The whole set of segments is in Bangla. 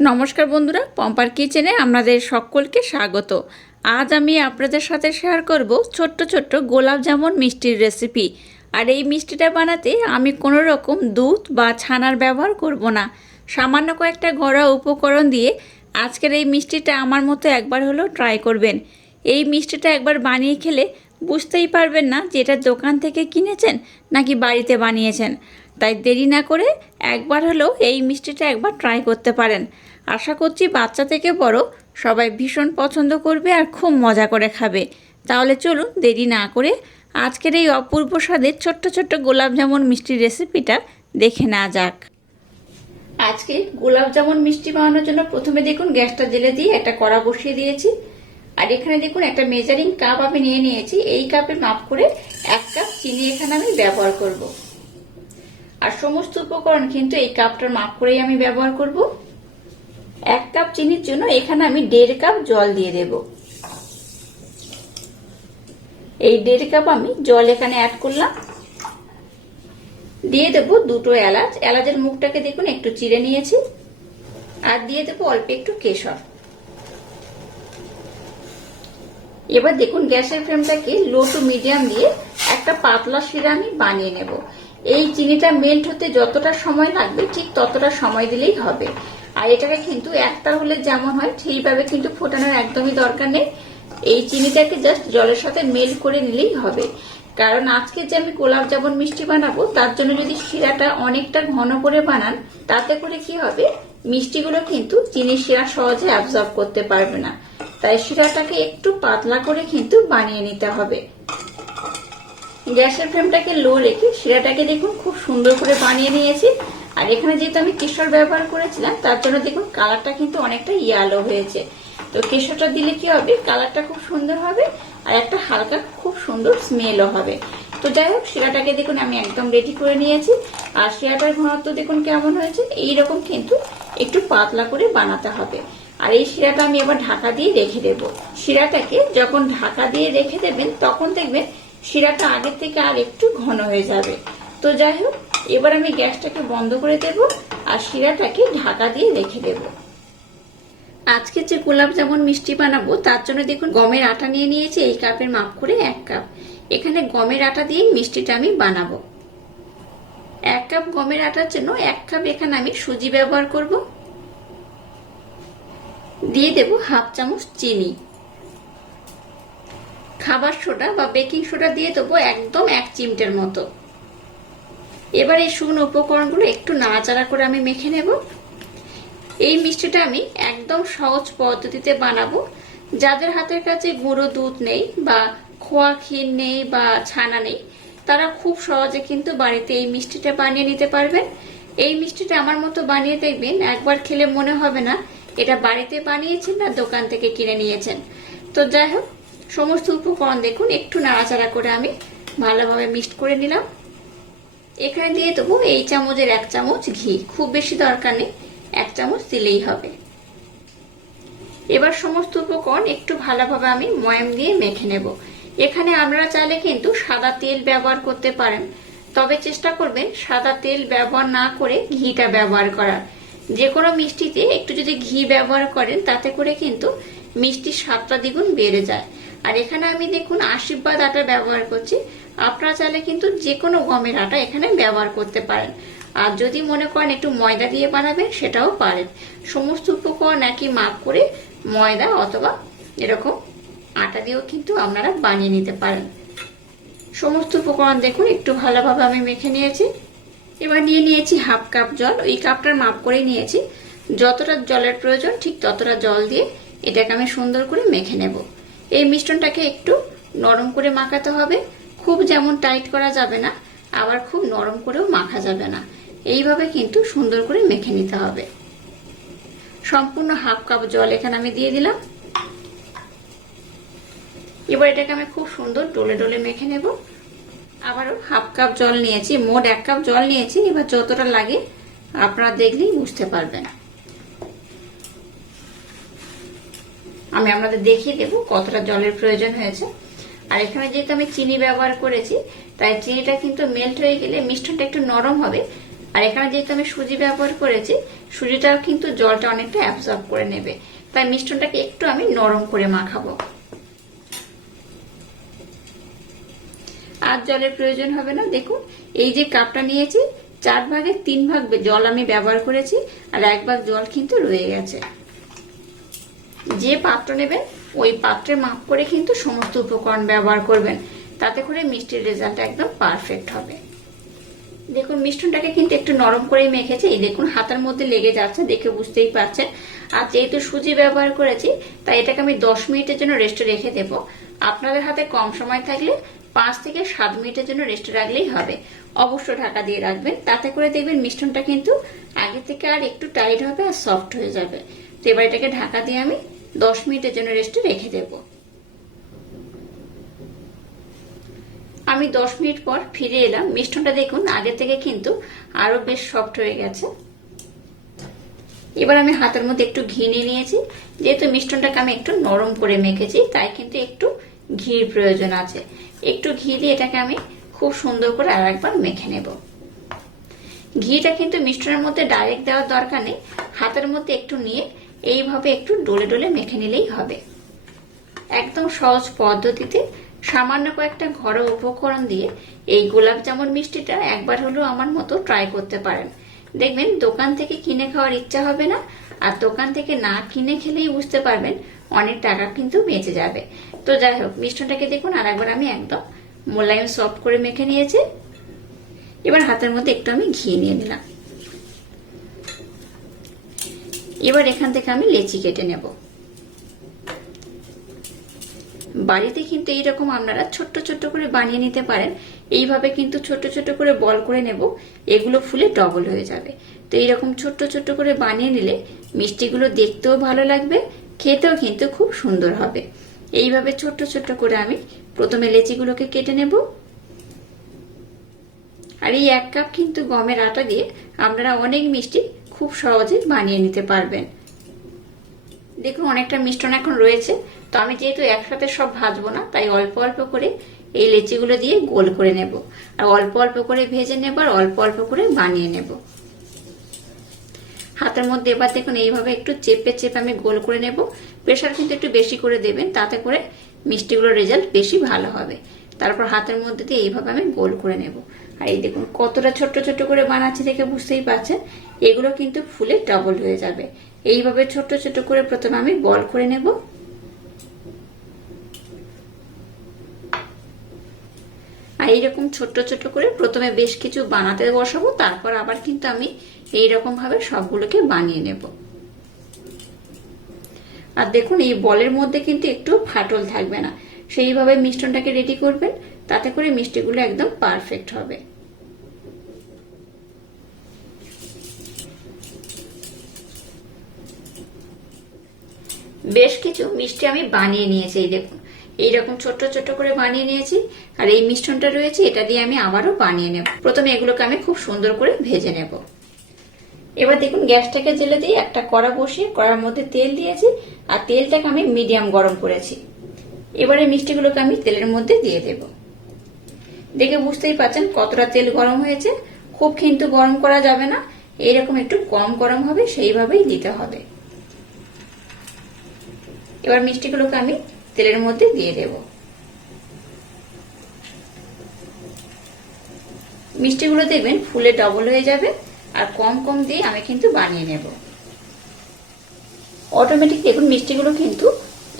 নমস্কার বন্ধুরা, পম্পার কিচেনে আপনাদের সকলকে স্বাগত। আজ আমি আপনাদের সাথে শেয়ার করব ছোট্ট ছোট্ট গোলাপ জামুন মিষ্টির রেসিপি আর এই মিষ্টিটা বানাতে আমি কোনো রকম দুধ বা ছানার ব্যবহার করব না। সামান্য কয়েকটা ঘরোয়া উপকরণ দিয়ে আজকের এই মিষ্টিটা আমার মতো একবার হলেও ট্রাই করবেন। এই মিষ্টিটা একবার বানিয়ে খেলে বুঝতেই পারবেন না যে এটা দোকান থেকে কিনেছেন নাকি বাড়িতে বানিয়েছেন। তাই দেরি না করে একবার হলেও এই মিষ্টিটা একবার ট্রাই করতে পারেন। আশা করছি বাচ্চা থেকে বড় সবাই ভীষণ পছন্দ করবে আর খুব মজা করে খাবে। তাহলে চলুন দেরি না করে আজকের এই অপূর্ব স্বাদের ছোট্ট ছোট্ট গোলাপ জামুন মিষ্টির রেসিপিটা দেখে নেওয়া যাক। আজকে গোলাপ জামুন মিষ্টি বানানোর জন্য প্রথমে দেখুন গ্যাসটা জেলে দিয়ে একটা কড়া বসিয়ে দিয়েছি। আর এখানে দেখুন একটা মেজারিং কাপ আমি নিয়ে নিয়েছি। এই কাপে মাপ করে এক কাপ চিনি এখানে আমি ব্যবহার করব। আর সমস্ত উপকরণ কিন্তু এই কাপটার মাপ করেই আমি ব্যবহার করব। এক কাপ চিনির জন্য এখানে আমি দেড় কাপ জল দিয়ে দেব। এই দেড় কাপ আমি জল এখানে অ্যাড করলাম। দিয়ে দেবো দুটো এলাচ। এলাচের মুখটাকে দেখুন, একটু চিড়ে নিয়েছি। আর দিয়ে দেবো অল্প একটু কেশর। এবার দেখুন, গ্যাসের ফ্লেমটাকে লো টু মিডিয়াম দিয়ে একটা পাতলা শিরা আমি বানিয়ে নেব। এই চিনিটা মেল্ট হতে যতটা সময় লাগবে, ঠিক ততটা সময় দিলেই হবে। আর এটাকে কিন্তু একটা হলে যেমন হয়, সেইভাবে কিন্তু ফোটানোর একদমই দরকার নেই। এই চিনিটাকে জাস্ট জলের সাথে মেল্ট করে নিলেই হবে। কারণ আজকে যে আমি গোলাপ জামুন মিষ্টি বানাবো, তার জন্য যদি শিরাটা অনেকটা ঘন করে বানান, তাতে করে কি হবে? মিষ্টিগুলো কিন্তু চিনির শিরা সহজে অ্যাবজর্ব করতে পারবে না। তাই শিরাটাকে একটু পাতলা করে কিন্তু বানিয়ে নিতে হবে। গ্যাসের ফ্লেমটাকে লো রেখে শিরাটাকে দেখুন খুব সুন্দর করে বানিয়ে নিয়েছি। আর এখানে যেহেতু আমি কেশর ব্যবহার করেছিলাম, তার জন্য দেখুন কালারটা কিন্তু অনেকটা ইয়ালো হয়েছে। তো কেশরটা দিলে কি হবে? কালারটা খুব সুন্দর হবে আর একটা হালকা খুব সুন্দর স্মেলও হবে। তো যাই হোক, শিরাটাকে দেখুন আমি একদম রেডি করে নিয়েছি। আর শিরাটার ঘনত্ব দেখুন কেমন হয়েছে? এইরকম কিন্তু একটু পাতলা করে বানাতে হবে। আর এই শিরাটা আমি এবার ঢাকা দিয়ে রেখে দেব। শিরাটাকে যখন ঢাকা দিয়ে রেখে দেবেন, তখন দেখবেন শিরাটা আগের থেকে আর একটু ঘন হয়ে যাবে। তো যাই হোক এবার আমি গ্যাসটাকে বন্ধ করে দেব আর শিরাটাকে ঢাকা দিয়ে রেখে দেব। আজকে যে গোলাপ জামুন মিষ্টি বানাবো, তার জন্য দেখুন গমের আটা নিয়ে নিয়েছি, এই কাপের মাপ করে এক কাপ। এখানে গমের আটা দিয়ে মিষ্টিটা আমি বানাবো। এক কাপ গমের আটার জন্য এক কাপ এখানে আমি সুজি ব্যবহার করব। দিয়ে দেব হাফ চামচ চিনি। খাবার সোডা বা বেকিং সোডা দিয়ে দেবো একদম এক চিমটের মতো। এবার এই শুকনো উপকরণগুলো একটু নাড়াচাড়া করে আমি মেখে নেব। এই মিষ্টিটা আমি একদম সহজ পদ্ধতিতে বানাবো। যাদের হাতের কাছে গুঁড়ো দুধ নেই বা খোয়া ক্ষীর নেই বা ছানা নেই, তারা খুব সহজে কিন্তু বাড়িতে এই মিষ্টিটা বানিয়ে নিতে পারবেন। এই মিষ্টিটা আমার মতো বানিয়ে দেখবেন, একবার খেলে মনে হবে না, এটা বাড়িতে বানিয়েছেন না দোকান থেকে কিনে নিয়েছেন। তো যাই হোক, সমস্ত উপকরণ দেখুন, একটু নাড়াচাড়া করে আমি ভালোভাবে মিক্সড করে নিলাম। এখানে দিয়ে দেবো এই চামচের এক চামচ ঘি। খুব বেশি দরকার নেই, এক চামচ দিলেই হবে। এবার সমস্ত উপকরণ একটু ভালোভাবে আমি ময়াম দিয়ে মেখে নেব। এখানে আপনারা চাইলে কিন্তু সাদা তেল ব্যবহার করতে পারেন। তবে চেষ্টা করবেন সাদা তেল ব্যবহার না করে ঘিটা ব্যবহার করার। যে কোনো মিষ্টিতে একটু যদি ঘি ব্যবহার করেন, তাতে করে কিন্তু মিষ্টির স্বাদটা দ্বিগুণ বেড়ে যায়। আর এখানে আমি দেখুন আশীর্বাদ আটা ব্যবহার করছি। আপনারা চাইলে কিন্তু যে কোনো গমের আটা এখানে ব্যবহার করতে পারেন। আর যদি মনে করেন একটু ময়দা দিয়ে বানাবেন, সেটাও পারেন। সমস্ত উপকরণ একই মাপ করে ময়দা অথবা এরকম আটা দিয়েও কিন্তু আপনারা বানিয়ে নিতে পারেন। সমস্ত উপকরণ দেখুন, একটু ভালোভাবে আমি মেখে নিয়েছি। এবার নিয়ে নিয়েছি হাফ কাপ জল। ওই কাপটার মাপ করে নিয়েছি। যতটা জলের প্রয়োজন, ঠিক ততটা জল দিয়ে এটাকে আমি সুন্দর করে মেখে নেব। এই মিশ্রণটাকে একটু নরম করে মাখাতে হবে। খুব যেমন টাইট করা যাবে না, আবার খুব নরম করেও মাখা যাবে না। এইভাবে কিন্তু সুন্দর করে মেখে নিতে হবে। সম্পূর্ণ হাফ কাপ জল এখানে আমি দিয়ে দিলাম। এবার এটাকে আমি খুব সুন্দর ডলে ডলে মেখে নেব। আবারও হাফ কাপ জল নিয়েছি, মোট এক কাপ জল নিয়েছি। এবার যতটা লাগে আপনারা দেখলেই বুঝতে পারবেন। আমি আপনাদের দেখিয়ে দেব কতটা জলের প্রয়োজন হয়েছে। আর এখানে যেহেতু আমি চিনি ব্যবহার করেছি, তাই চিনিটা কিন্তু মেল্ট হয়ে গেলে মিষ্টনটা একটু নরম হবে। আর এখানে যেহেতু আমি সুজি ব্যবহার করেছি, সুজিটাও কিন্তু জলটা অনেকটা অ্যাবজর্ব করে নেবে। তাই মিষ্টনটাকে একটু আমি নরম করে মাখাবো। আর জলের প্রয়োজন হবে না, দেখুন। এই যে কাপটা নিয়েছি, চার ভাগে তিন ভাগ জল আমি ব্যবহার করেছি, আর এক ভাগ জল কিন্তু রয়ে গেছে। যে পাত্র নেবেন ওই পাত্রে মাপ করে কিন্তু সমস্ত উপকরণ ব্যবহার করবেন। তাতে করে মিষ্টির রেজাল্ট একদম পারফেক্ট হবে। দেখুন মিষ্টনটাকে কিন্তু একটু নরম করেই মেখেছে। এই দেখুন, হাতের মধ্যে লেগে যাচ্ছে, দেখে বুঝতেই পারছেন। আর যেহেতু সুজি ব্যবহার করেছি, তাই এটাকে আমি দশ মিনিটের জন্য রেস্টে রেখে দেব। আপনাদের হাতে কম সময় থাকলে পাঁচ থেকে সাত মিনিটের জন্য রেস্টে রাখলেই হবে। অবশ্য ঢাকা দিয়ে রাখবেন। তাতে করে দেখবেন মিষ্টনটা কিন্তু আগে থেকে আর একটু টাইট হবে আর সফট হয়ে যাবে। তো এবার এটাকে ঢাকা দিয়ে আমি দশ মিনিটের জন্য রেস্টে রেখে দেব। আমি দশ মিনিট পর ফিরে এলাম। মিষ্টনটা দেখুন, আগে থেকে কিন্তু আরও বেশ সফট হয়ে গেছে। এবার আমি হাতের মধ্যে একটু ঘি নিয়ে নিয়েছি। যেহেতু মিষ্টনটাকে আমি একটু নরম করে মেখেছি, তাই কিন্তু একটু ঘির প্রয়োজন আছে। একটু ঘি দিয়ে এটাকে আমি খুব সুন্দর করে আর একবার মেখে নেব। ঘিটা কিন্তু মিষ্টনের মধ্যে ডাইরেক্ট দেওয়ার দরকার নেই। হাতের মধ্যে একটু নিয়ে এইভাবে একটু ডলে ডলে মেখে নিলেই হবে। একদম সহজ পদ্ধতিতে সামান্য কয়েকটা ঘরোয়া উপকরণ দিয়ে এই গোলাপ জামুন মিষ্টিটা একবার হলেও আমার মতো ট্রাই করতে পারেন। দেখবেন দোকান থেকে কিনে খাওয়ার ইচ্ছা হবে না, আর দোকান থেকে না কিনে খেলেই বুঝতে পারবেন অনেক টাকা কিন্তু বেঁচে যাবে। তো যাই হোক মিষ্টনটাকে দেখুন আর একবার আমি একদম মোলায়েম সফট করে মেখে নিয়েছি। এবার হাতের মধ্যে একটু আমি ঘি নিয়ে নিলাম। এবার এখান থেকে আমি লেচি কেটে নেব। বাড়িতে কিন্তু এইরকম আপনারা ছোট্ট ছোট্ট করে বানিয়ে নিতে পারেন। এইভাবে কিন্তু ছোট ছোট করে বল করে নেব, এগুলো ফুলে ডবল হয়ে যাবে। তো এইরকম ছোট্ট ছোট্ট করে বানিয়ে নিলে মিষ্টিগুলো দেখতেও ভালো লাগবে, খেতেও কিন্তু খুব সুন্দর হবে। এইভাবে ছোট্ট ছোট্ট করে আমি প্রথমে লেচিগুলোকে কেটে নেব। আর এই এক কাপ কিন্তু গমের আটা দিয়ে আপনারা অনেক মিষ্টি খুব সহজে বানিয়ে নিতে পারবেন। দেখুন, অনেকটা মিষ্টন এখন রয়েছে। তো আমি যেহেতু একসাথে সব ভাজবো না, তাই অল্প অল্প করে এই লেচিগুলো দিয়ে গোল করে নেব। আর অল্প অল্প করে ভেজে নেব আর অল্প অল্প করে বানিয়ে নেব। হাতের মধ্যে এবার দেখুন, এইভাবে একটু চেপে চেপে আমি গোল করে নেব। প্রেশার কিন্তু একটু বেশি করে দেবেন, তাতে করে মিষ্টিগুলোর রেজাল্ট বেশি ভালো হবে। তারপর হাতের মধ্যে দিয়ে এইভাবে আমি গোল করে নেব। আর এই দেখুন, কতটা ছোট্ট ছোট্ট করে বানাচ্ছি দেখে বুঝতেই পারছেন। এগুলো কিন্তু ফুলে ডবল হয়ে যাবে। এইভাবে ছোট্ট ছোট্ট করে প্রথমে আমি বল করে নেব। আর এইরকম ছোট্ট ছোট্ট করে প্রথমে বেশ কিছু বানাতে বসাবো, তারপর আবার কিন্তু আমি এইরকম ভাবে সবগুলোকে বানিয়ে নেব। আর দেখুন, এই বলের মধ্যে কিন্তু একটু ফাটল থাকবে না। সেইভাবে মিষ্টনটাকে রেডি করবেন, তাতে করে মিষ্টিগুলো একদম পারফেক্ট হবে। বেশ কিছু মিষ্টি আমি বানিয়ে নিয়েছি, এই দেখুন। এইরকম ছোট্ট ছোট্ট করে বানিয়ে নিয়েছি, আর এই মিষ্টনটা রয়েছে, এটা দিয়ে আমি আবারও বানিয়ে নেব। প্রথমে এগুলোকে আমি খুব সুন্দর করে ভেজে নেব। এবার দেখুন, গ্যাসটাকে জেলে দিয়ে একটা কড়া বসিয়ে কড়ার মধ্যে তেল দিয়েছি, আর তেলটাকে আমি মিডিয়াম গরম করেছি। এবারে মিষ্টিগুলোকে আমি তেলের মধ্যে দিয়ে দেব। দেখে বুঝতেই পারছেন কতটা তেল গরম হয়েছে। খুব কিন্তু গরম করা যাবে না, এইরকম একটু কম গরম হবে, সেইভাবেই দিতে হবে। এবার মিষ্টিগুলোকে আমি তেলের মধ্যে দিয়ে দেব। মিষ্টিগুলো দেখবেন ফুলে ডবল হয়ে যাবে আর কম কম দিয়ে আমি কিন্তু বানিয়ে নেব। অটোমেটিক দেখুন মিষ্টিগুলো কিন্তু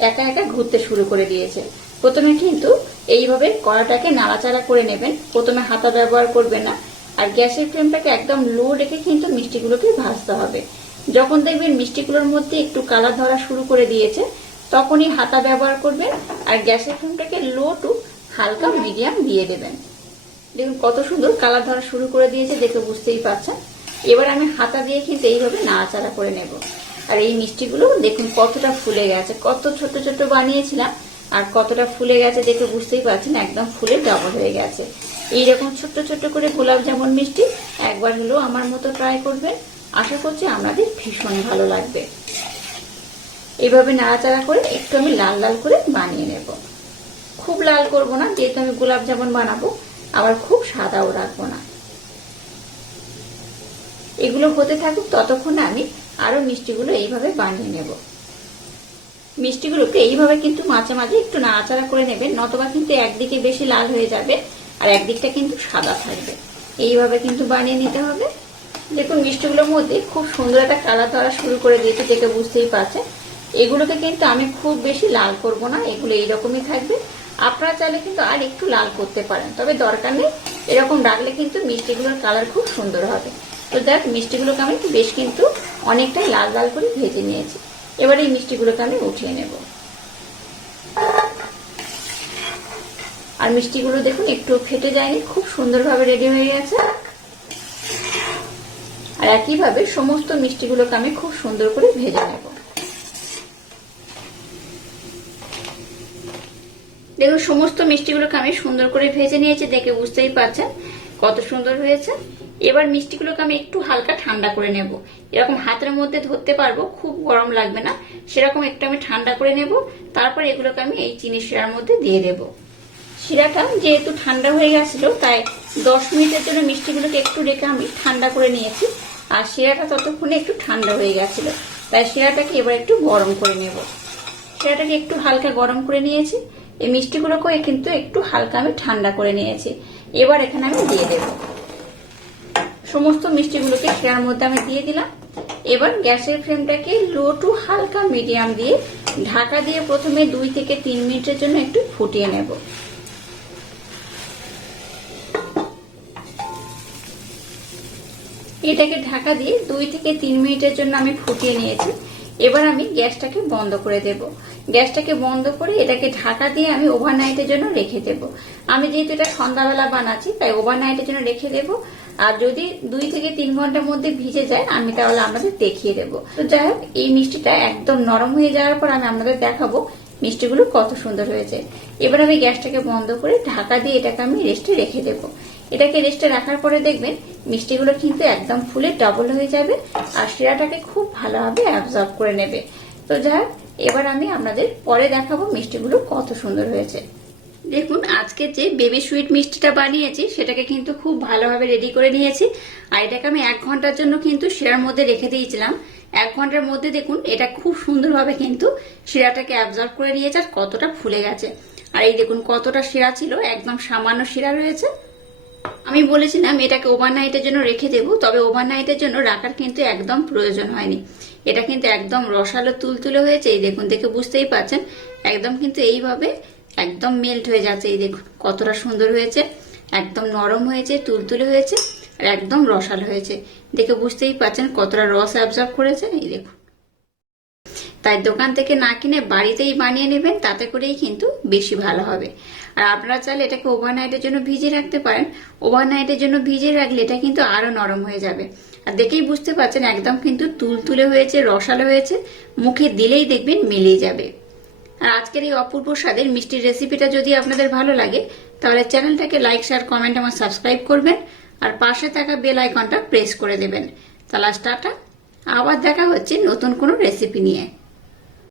একা একা ঘুরতে শুরু করে দিয়েছে। প্রথমে কিন্তু এইভাবে কড়াটাকে নাড়াচাড়া করে নেবেন। প্রথমে হাতা ব্যবহার করবেন না। আর গ্যাসের ফ্লেমটাকে একদম লো রেখে কিন্তু মিষ্টিগুলোকে ভাজতে হবে। যখন দেখবেন মিষ্টিগুলোর মধ্যে একটু কালার ধরা শুরু করে দিয়েছে তখনই হাতা ব্যবহার করবেন আর গ্যাসের ফ্লেমটাকে লো টু হালকা মিডিয়াম দিয়ে দেবেন। দেখুন কত সুন্দর কালার ধরা শুরু করে দিয়েছে দেখে বুঝতেই পারছেন। এবার আমি হাতা দিয়ে কিন্তু এইভাবে নাড়াচাড়া করে নেব। আর এই মিষ্টিগুলো দেখুন কতটা ফুলে গেছে, কত ছোট ছোট বানিয়েছিলাম আর কতটা ফুলে গেছে দেখে বুঝতেই পারছেন, একদম ফুলে ডবল হয়ে গেছে। এইরকম ছোট্ট ছোট্ট করে গোলাপ জামুন মিষ্টি একবার হলেও আমার মতো ট্রাই করবেন। আশা করছি আমাদের ভীষণ ভালো লাগবে। এইভাবে নাড়াচাড়া করে একটু আমি লাল লাল করে বানিয়ে নেব। খুব লাল করব না, যেহেতু আমি গোলাপ জামুন বানাবো, আবার খুব সাদাও রাখব না। এগুলো হতে থাকুক ততক্ষণ আমি আরও মিষ্টিগুলো এইভাবে বানিয়ে নেব। মিষ্টিগুলোকে এইভাবে কিন্তু মাঝে মাঝে একটু নাড়াচাড়া করে নেবেন, নতবা কিন্তু একদিকে বেশি লাল হয়ে যাবে আর একদিকটা কিন্তু সাদা থাকবে। এইভাবে কিন্তু বানিয়ে নিতে হবে। দেখুন মিষ্টিগুলোর মধ্যে খুব সুন্দর একটা কালার ধরা শুরু করে দিয়েছে যেটা বুঝতেই পারছেন। এগুলোকে কিন্তু আমি খুব বেশি লাল করব না, এগুলো এইরকমই থাকবে। আপনারা চাইলে কিন্তু আর একটু লাল করতে পারেন, তবে দরকার নেই, এরকম রাখলে কিন্তু মিষ্টিগুলোর কালার খুব সুন্দর হবে। তো দেখ, মিষ্টিগুলোকে আমি বেশ কিন্তু অনেকটাই লাল লাল করে ভেজে নিয়েছি। এবার এই মিষ্টিগুলোকে আমি উঠিয়ে নেব। আর মিষ্টিগুলো দেখুন, একটু ফেটে যায়নি, খুব সুন্দরভাবে রেডি হয়ে গেছে। আর একইভাবে সমস্ত মিষ্টিগুলোকে আমি খুব সুন্দর করে ভেজে নেব। দেখুন, সমস্ত মিষ্টিগুলোকে আমি সুন্দর করে ভেজে নিয়েছি, দেখে বুঝতেই পারছেন কত সুন্দর হয়েছে। এবার মিষ্টিগুলোকে আমি একটু হালকা ঠান্ডা করে নেব। এরকম হাতের মধ্যে ধরতে পারব, খুব গরম লাগবে না। সেরকম একটু আমি ঠান্ডা করে নেব। তারপর এগুলোকে আমি এই চিনি শিরার মধ্যে দিয়ে দেব। শিরাটা যেহেতু ঠান্ডা হয়ে গেছিল, তাই দশ মিনিটের জন্য মিষ্টিগুলোকে একটু রেখে আমি ঠান্ডা করে নিয়েছি। আর শিরাটা ততক্ষণে একটু ঠান্ডা হয়ে গেছিল। তাই শিরাটাকে এবার একটু গরম করে নেব। শিরাটাকে একটু হালকা গরম করে নিয়েছি। এই মিষ্টিগুলোকেও কিন্তু একটু হালকা আমি ঠান্ডা করে নিয়েছি। এবার এখানে আমি দিয়ে দেব। সমস্ত মিষ্টিগুলোকে শিরার মধ্যে আমি দিয়ে দিলাম। এবার গ্যাসের ফ্লেমটাকে লো টু হালকা মিডিয়াম দিয়ে ঢাকা দিয়ে প্রথমে দুই থেকে তিন মিনিটের জন্য একটু ফুটিয়ে নেব। এটাকে ঢাকা দিয়ে দুই থেকে তিন মিনিটের জন্য আমি ফুটিয়ে নিয়েছি। এবার আমি গ্যাসটাকে বন্ধ করে দেব। গ্যাসটাকে বন্ধ করে এটাকে ঢাকা দিয়ে আমি ওভারনাইটের জন্য রেখে দেব। আমি যেহেতু এটা সন্ধ্যাবেলা বানাচ্ছি তাই ওভারনাইটের জন্য রেখে দেব। আর যদি দুই থেকে তিন ঘণ্টার মধ্যে ভিজে যায় আমি তাহলে আপনাদের দেখিয়ে দেব। তো যাই হোক এই মিষ্টিটা একদম নরম হয়ে যাওয়ার পর আমি আপনাদের দেখাবো মিষ্টিগুলো কত সুন্দর হয়েছে। এবার আমি গ্যাসটাকে বন্ধ করে ঢাকা দিয়ে এটাকে আমি রেস্টে রেখে দেব। এটাকে রেস্টে রাখার পরে দেখবেন মিষ্টিগুলো কিন্তু একদম ফুলে ডবল হয়ে যাবে আর শিরাটাকে খুব ভালোভাবে অ্যাবজর্ব করে নেবে। তো যাই হোক, এবার আমি আপনাদের পরে দেখাবো মিষ্টিগুলো কত সুন্দর হয়েছে। দেখুন, আজকে যে বেবি সুইট মিষ্টিটা বানিয়েছি, সেটাকে কিন্তু খুব ভালোভাবে রেডি করে নিয়েছি। আর এটাকে আমি এক ঘণ্টার জন্য কিন্তু শিরার মধ্যে রেখে দিয়েছিলাম। এক ঘণ্টার মধ্যে দেখুন, এটা খুব সুন্দরভাবে কিন্তু শিরাটাকে অ্যাবজর্ব করে নিয়েছে আর কতটা ফুলে গেছে। আর এই দেখুন, কতটা শিরা ছিল, একদম সামান্য শিরা রয়েছে। আমি বলেছিলাম এটাকে ওভারনাইটের জন্য রেখে দেবো, তবে ওভারনাইটের জন্য রাখার কিন্তু একদম প্রয়োজন হয়নি। এটা কিন্তু একদম রসালো তুলতুলে হয়েছে, এই দেখুন, দেখে বুঝতেই পারছেন একদম কিন্তু এইভাবে একদম মেল্ট হয়ে যাচ্ছে, এই দেখুন, কতটা সুন্দর হয়েছে। একদম নরম হয়েছে, তুলতুলে হয়েছে, আর একদম রসালো হয়েছে। দেখে বুঝতেই পারছেন কতটা রস অ্যাবজর্ব করেছে, এই দেখুন। তাই দোকান থেকে না কিনে বাড়িতেই বানিয়ে নেবেন, তাতে করেই কিন্তু বেশি ভালো হবে। আর আপনারা চাইলে এটাকে ওভারনাইটের জন্য ভিজিয়ে রাখতে পারেন। ওভারনাইটের জন্য ভিজিয়ে রাখলে এটা কিন্তু আরও নরম হয়ে যাবে। আর দেখেই বুঝতে পারছেন, একদম কিন্তু তুলতুলে হয়েছে, রসালো হয়েছে। মুখে দিলেই দেখবেন মিলিয়ে যাবে। আর আজকের এই অপূর্ব স্বাদের মিষ্টির রেসিপিটা যদি আপনাদের ভালো লাগে, তাহলে চ্যানেলটাকে লাইক শেয়ার কমেন্ট এবং সাবস্ক্রাইব করবেন। আর পাশে থাকা বেল আইকনটা প্রেস করে দেবেন। তাহলে আবার দেখা হচ্ছে নতুন কোনো রেসিপি নিয়ে।